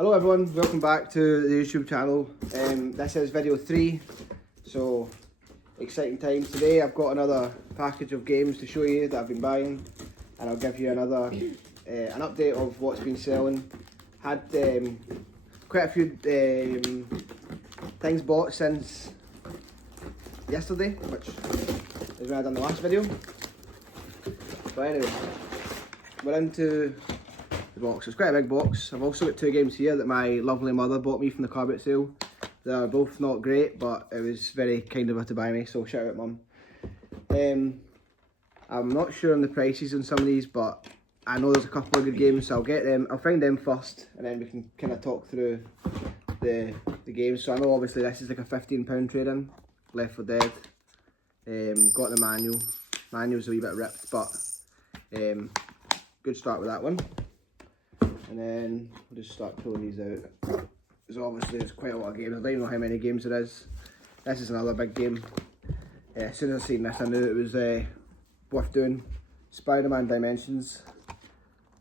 Hello everyone, welcome back to the YouTube channel. This is video 3, so exciting times. Today I've got another package of games to show you that I've been buying, and I'll give you another an update of what's been selling. Had quite a few things bought since yesterday, which is when I done the last video. But anyway, we're into the box. It's quite a big box. I've also got 2 games here that my lovely mother bought me from the carpet sale. They're both not great, but it was very kind of her to buy me, so shout out mum. I'm not sure on the prices on some of these, but I know there's a couple of good games, so I'll get them. I'll find them first, and then we can kind of talk through the games. So I know obviously this is like a £15 trade-in. Left 4 Dead. Got the manual. Manual's a wee bit ripped, but good start with that one. And then we'll just start pulling these out. So obviously there's quite a lot of games. I don't even know how many games there is. This is another big game. As soon as I seen this, I knew it was worth doing. Spider-Man Dimensions.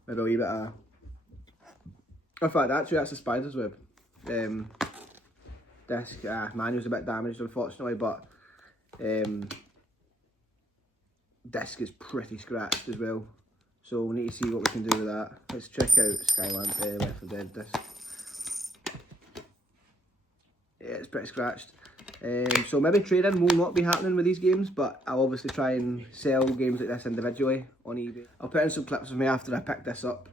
Maybe a wee bit of... In fact, actually that's a spider's web. Disc, manual's a bit damaged unfortunately, but disc is pretty scratched as well. So we need to see what we can do with that. Let's check out Skyland Left 4 Dead disc. Yeah, it's pretty scratched. So maybe trading will not be happening with these games, but I'll obviously try and sell games like this individually on eBay. I'll put in some clips of me after I picked this up,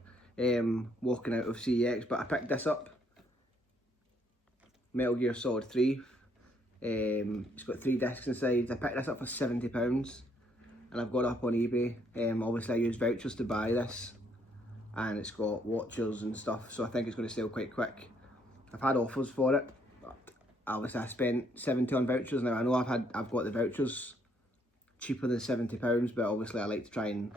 walking out of CEX, but I picked this up. Metal Gear Solid 3. It's got 3 discs inside. I picked this up for £70. And I've got it up on eBay. Obviously I use vouchers to buy this, and it's got watchers and stuff, so I think it's going to sell quite quick. I've had offers for it, but obviously I spent 70 on vouchers. Now I know I've got the vouchers cheaper than £70, but obviously I like to try and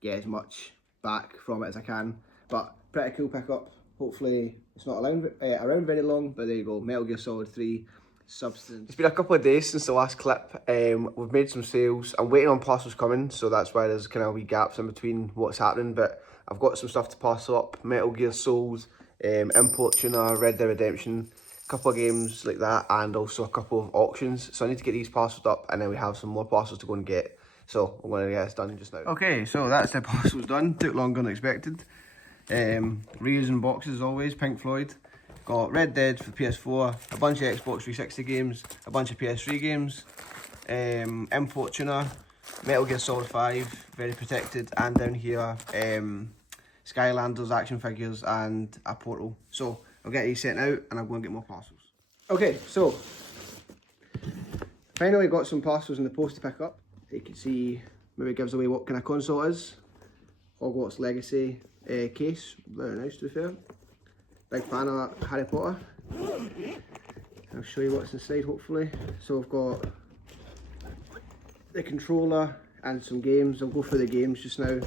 get as much back from it as I can. But pretty cool pickup. Hopefully it's not around very long, but there you go, Metal Gear Solid 3. Substance. It's been a couple of days since the last clip. We've made some sales. I'm waiting on parcels coming, so that's why there's kind of wee gaps in between what's happening, but I've got some stuff to parcel up. Metal Gear Solid, Import Tuna, Red Dead Redemption, a couple of games like that, and also a couple of auctions. So I need to get these parcelled up, and then we have some more parcels to go and get. So I'm going to get this done just now. Okay, so that's the parcels done. Took longer than expected. Reusing boxes as always, Pink Floyd. Got Red Dead for PS4, a bunch of Xbox 360 games, a bunch of PS3 games, Import Tuna, Metal Gear Solid 5, very protected, and down here, Skylanders action figures and a Portal. So I'll get these sent out and I'm going to get more parcels. Okay, so finally got some parcels in the post to pick up. You can see, maybe it gives away what kind of console it is. Hogwarts Legacy case, very nice to be fair. Big fan of Harry Potter. I'll show you what's inside hopefully. So I've got the controller and some games. I'll go through the games just now.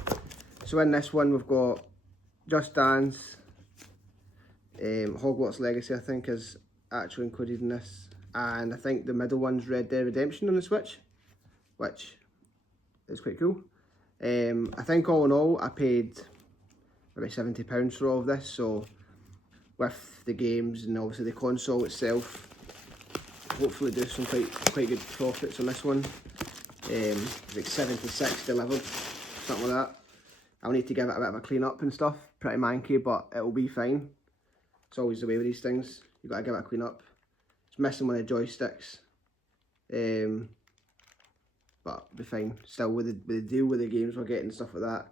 So in this one we've got Just Dance, Hogwarts Legacy I think is actually included in this. And I think the middle one's Red Dead Redemption on the Switch, which is quite cool. I think all in all I paid maybe £70 for all of this, so with the games and obviously the console itself, hopefully do some quite good profits on this one. Like 76 delivered, something like that. I'll need to give it a bit of a clean up and stuff, pretty manky, but it'll be fine. It's always the way with these things, you've got to give it a clean up. It's missing one of the joysticks, but it'll be fine. Still with the deal with the games we're getting and stuff like that,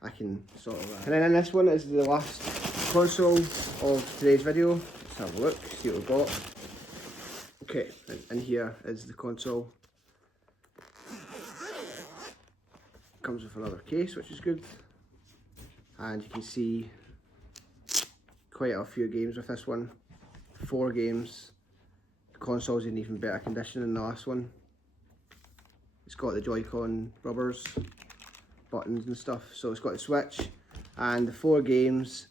I can sort of that. And then in this one is the last console of today's video. Let's have a look, see what we've got. Okay, and here is the console. Comes with another case, which is good. And you can see quite a few games with this one. 4 games. The console's in even better condition than the last one. It's got the Joy-Con rubbers, buttons and stuff. So it's got the Switch and the 4 games.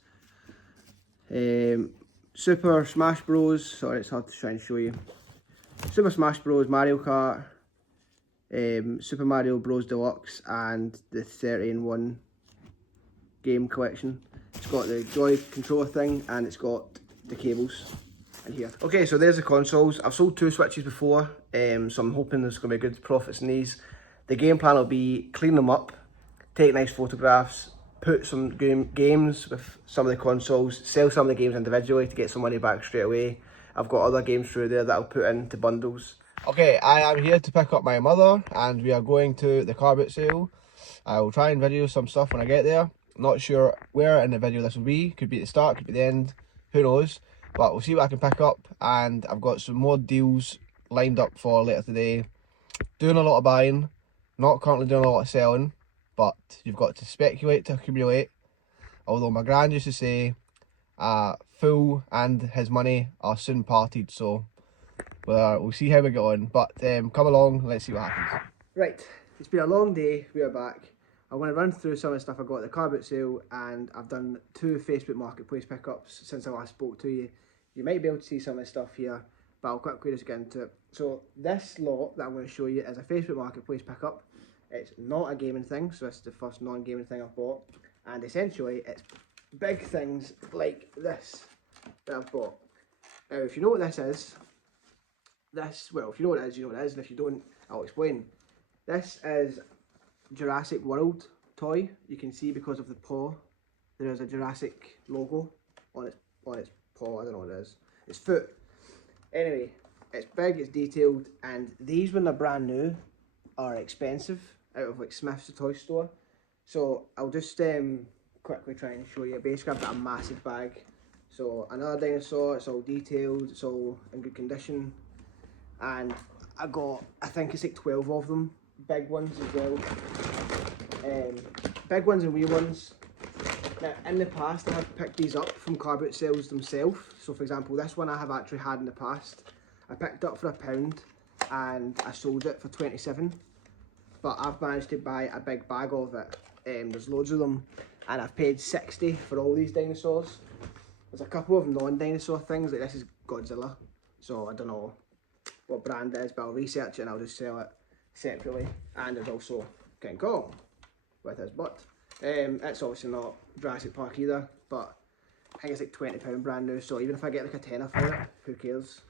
Super Smash Bros. Sorry, it's hard to try and show you. Super Smash Bros, Mario Kart, Super Mario Bros Deluxe, and the 30-in-1 game collection. It's got the Joy controller thing, and it's got the cables in here. Okay, so there's the consoles. I've sold 2 Switches before, so I'm hoping there's going to be good profits in these. The game plan will be clean them up, take nice photographs, put some games with some of the consoles, sell some of the games individually to get some money back straight away. I've got other games through there that I'll put into bundles. Okay, I am here to pick up my mother, and we are going to the car boot sale. I will try and video some stuff when I get there. Not sure where in the video this will be. Could be at the start, could be the end, who knows. But we'll see what I can pick up, and I've got some more deals lined up for later today. Doing a lot of buying, not currently doing a lot of selling, but you've got to speculate to accumulate. Although my gran used to say, fool and his money are soon parted, so we'll see how we get on. But come along, let's see what happens. Right, it's been a long day, we are back. I'm going to run through some of the stuff I got at the car boot sale, and I've done 2 Facebook Marketplace pickups since I last spoke to you. You might be able to see some of the stuff here, but I'll quickly just get into it. So this lot that I'm going to show you is a Facebook Marketplace pickup. It's not a gaming thing, so it's the first non-gaming thing I've bought. And essentially, it's big things like this that I've bought. Now, if you know what this is, well, if you know what it is, you know what it is, and if you don't, I'll explain. This is Jurassic World toy. You can see because of the paw, there is a Jurassic logo on its paw. I don't know what it is. Its foot. Anyway, it's big, it's detailed, and these, when they're brand new, are expensive out of like Smith's the toy store. So I'll just quickly try and show you. Basically, I've got a massive bag. So another dinosaur. It's all detailed. It's all in good condition, and I got, I think it's like 12 of them. Big ones as well. Big ones and wee ones. Now, in the past, I have picked these up from car boot sales themselves. So, for example, this one I have actually had in the past. I picked it up for £1 and I sold it for 27. But I've managed to buy a big bag of it. There's loads of them, and I've paid 60 for all these dinosaurs. There's a couple of non-dinosaur things, like this is Godzilla. So I don't know what brand it is, but I'll research it and I'll just sell it separately. And there's also King Kong with his butt. It's obviously not Jurassic Park either, but I think it's like £20 brand new, so even if I get like a tenner for it, who cares?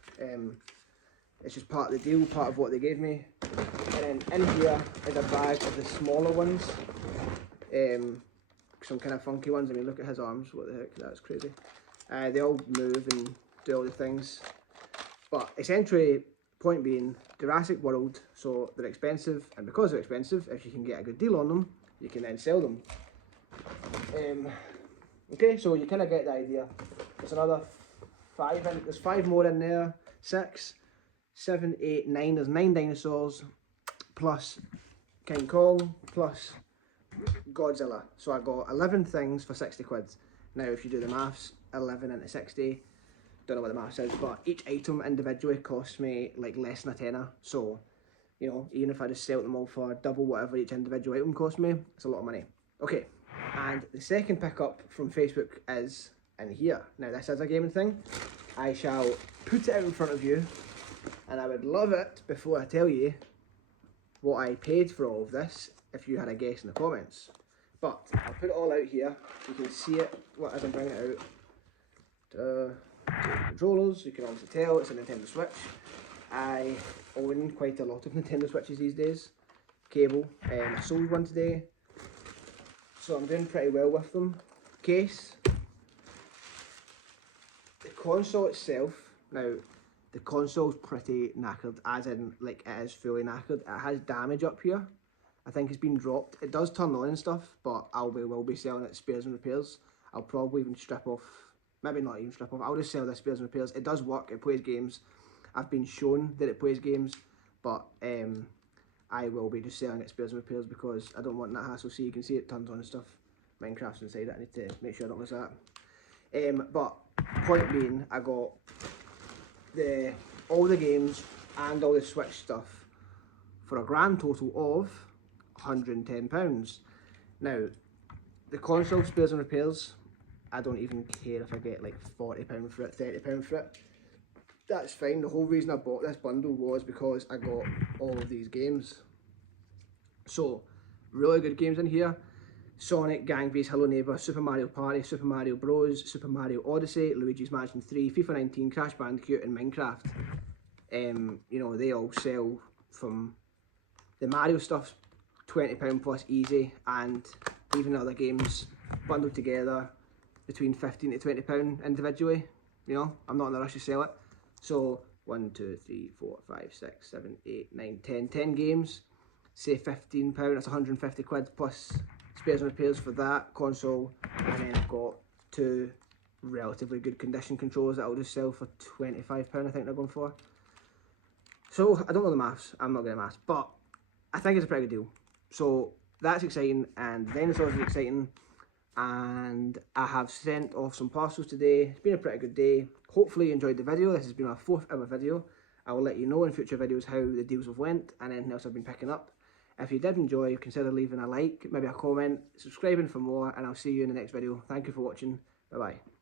It's just part of the deal, part of what they gave me. And then in here is a bag of the smaller ones, some kind of funky ones. I mean, look at his arms, what the heck, that's crazy. They all move and do all the things. But essentially, point being, Jurassic World, so they're expensive, and because they're expensive, if you can get a good deal on them, you can then sell them. Okay, so you kind of get the idea. There's another 5 in, there's 5 more in there, 6, 7, 8, 9, there's 9 dinosaurs, plus King Kong, plus Godzilla. So I got 11 things for 60 quid. Now if you do the maths, 11 into 60, don't know what the maths is, but each item individually costs me like less than a tenner. So, you know, even if I just sell them all for double whatever each individual item cost me, it's a lot of money. Okay, and the second pickup from Facebook is in here. Now this is a gaming thing. I shall put it out in front of you, and I would love it before I tell you what I paid for all of this, if you had a guess in the comments. But I'll put it all out here. You can see it as I'm bringing it out. Controllers, you can obviously tell it's a Nintendo Switch. I own quite a lot of Nintendo Switches these days. Cable, I sold one today, so I'm doing pretty well with them. Case, the console itself, now the console's pretty knackered, as in like it is fully knackered. It has damage up here. I think it's been dropped. It does turn on and stuff, but will be selling it spares and repairs. I'll probably even strip off, maybe not even strip off, I'll just sell this spares and repairs. It does work, it plays games. I've been shown that it plays games, but I will be just selling it spares and repairs because I don't want that hassle. See, you can see it turns on and stuff. Minecraft's inside it, I need to make sure I don't lose that. But point being, I got all the games and all the Switch stuff for a grand total of £110. Now, the console spares and repairs, I don't even care if I get like £40 for it, £30 for it. That's fine. The whole reason I bought this bundle was because I got all of these games. So, really good games in here. Sonic, Gang Beasts, Hello Neighbour, Super Mario Party, Super Mario Bros, Super Mario Odyssey, Luigi's Mansion 3, FIFA 19, Crash Bandicoot and Minecraft. You know, they all sell from the Mario stuff's £20 plus easy, and even other games bundled together between £15 to £20 individually. You know, I'm not in a rush to sell it. So 1, 2, 3, 4, 5, 6, 7, 8, 9, 10, 10 games, say £15, that's 150 quid plus spares and repairs for that console, and then I've got 2 relatively good condition controllers that I'll just sell for £25, I think they're going for. So I don't know the maths, I'm not good at maths, but I think it's a pretty good deal. So that's exciting, and the dinosaurs is exciting, and I have sent off some parcels today. It's been a pretty good day. Hopefully you enjoyed the video. This has been my 4th ever video. I will let you know in future videos how the deals have went and anything else I've been picking up. If you did enjoy, consider leaving a like, maybe a comment, subscribing for more, and I'll see you in the next video. Thank you for watching. Bye bye.